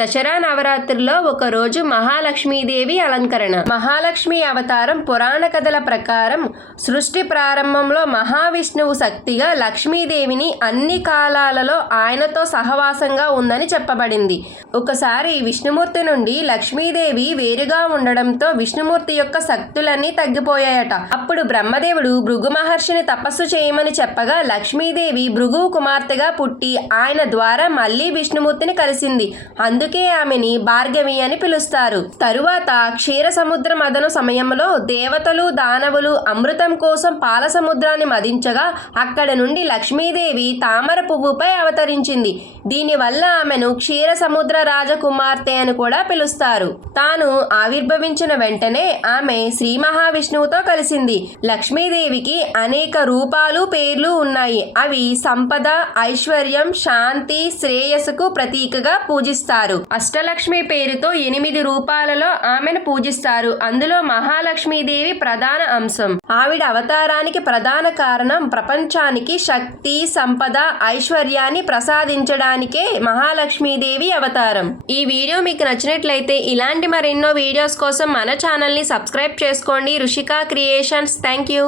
దసరా నవరాత్రిలో ఒక రోజు మహాలక్ష్మీదేవి అలంకరణ. మహాలక్ష్మి అవతారం పురాణ కథల ప్రకారం సృష్టి ప్రారంభంలో మహావిష్ణువు శక్తిగా లక్ష్మీదేవిని అన్ని కాలాలలో ఆయనతో సహవాసంగా ఉందని చెప్పబడింది. ఒకసారి విష్ణుమూర్తి నుండి లక్ష్మీదేవి వేరుగా ఉండడంతో విష్ణుమూర్తి యొక్క శక్తులన్నీ తగ్గిపోయాయట. అప్పుడు బ్రహ్మదేవుడు భృగు మహర్షిని తపస్సు చేయమని చెప్పగా లక్ష్మీదేవి భృగు కుమార్తెగా పుట్టి ఆయన ద్వారా మళ్ళీ విష్ణుమూర్తిని కలిసింది. అందుకే ఆమెని భార్గవి అని పిలుస్తారు. తరువాత క్షీర సముద్ర మదన సమయంలో దేవతలు దానవులు అమృతం కోసం పాల సముద్రాన్ని మదించగా అక్కడ నుండి లక్ష్మీదేవి తామర పువ్వుపై అవతరించింది. దీనివల్ల ఆమెను క్షీర సముద్ర రాజకుమార్తె అని కూడా పిలుస్తారు. తాను ఆవిర్భవించిన వెంటనే ఆమె శ్రీ మహావిష్ణువుతో కలిసింది. లక్ష్మీదేవికి అనేక రూపాలు పేర్లు ఉన్నాయి. అవి సంపద ఐశ్వర్యం శాంతి శ్రేయస్సుకు ప్రతీకగా పూజిస్తారు. అష్టలక్ష్మి పేరుతో ఎనిమిది రూపాలలో ఆమెను పూజిస్తారు. అందులో మహాలక్ష్మీదేవి ప్రధాన అంశం. ఆవిడ అవతారానికి ప్రధాన కారణం ప్రపంచానికి శక్తి సంపద ఐశ్వర్యాన్ని ప్రసాదించడానికే మహాలక్ష్మీదేవి అవతారం. ఈ వీడియో మీకు నచ్చినట్లయితే ఇలాంటి మరెన్నో వీడియోస్ కోసం మన ఛానల్ని సబ్స్క్రైబ్ చేసుకోండి. రుషిక క్రియేషన్స్. Thank you.